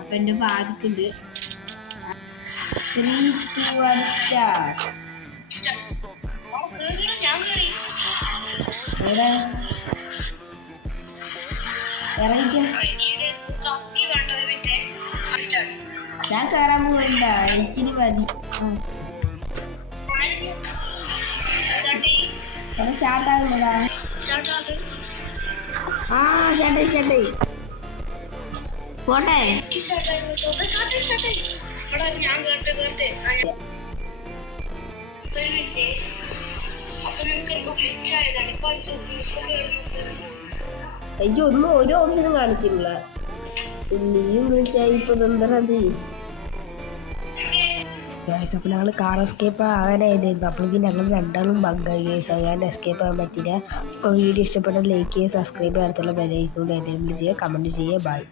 അപ്പൊ എന്റെ ഭാഗത്തുണ്ട് 3, 2, 1 സ്റ്റാർട്ട്. എവിടെ ഇറങ്ങിക്കാം. ഞാൻ കയറാൻ പോകണ്ട, എനിക്കിനി മതി. സ്റ്റാർട്ട് ആകുന്നതാ. ആ സ്റ്റാർട്ടായി പോട്ടെ. എനിക്ക് ഒന്നും ഒരു ഓപ്ഷനും കാണിച്ചില്ല. നീയും വിളിച്ചായി ഇപ്പൊ എന്തത്. അപ്പോൾ ഞങ്ങൾ കാർ എസ്കേപ്പ് അങ്ങനെ ആയിരുന്നു. അപ്പോഴേക്കും ഞങ്ങൾ രണ്ടാളും ബഗ്ഗായി ഗൈസ്. അങ്ങനെ എസ്കേപ്പ് ആകാൻ പറ്റില്ല. അപ്പോൾ വീഡിയോ ഇഷ്ടപ്പെട്ട ലൈക്ക് ചെയ്യുക, സബ്സ്ക്രൈബ് ചെയ്യാത്തുള്ള ബെല്ലൈക്കൺ എനേബിൾ ചെയ്യുക, കമൻറ്റ് ചെയ്യുക. ബൈ.